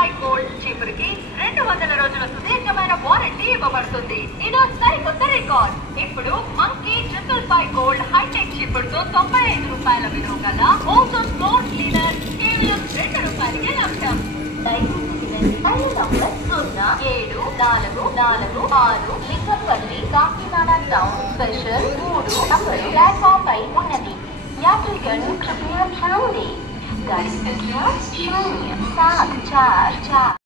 5 gold చీపురుకి 200 రోజుల సుదీర్ఘమైన warranty ఇవ్వబడుతుంది. ఇదో సరికొత్త రికార్డ్. ఇప్పుడు మంకీ 5 గోల్డ్ హైటెక్ చీపురుతో 95 రూపాయల విలువ గల ఓజోన్ ఫ్లోర్ క్లీనర్ కేవలం 2 రూపాయలకే లభ్యం. 74446 Lingampalli Kakinada town special 3 number platform పై ఉన్నది. यात्रीगण कृपया ध्यान दें, गाड़ी संख्या 0744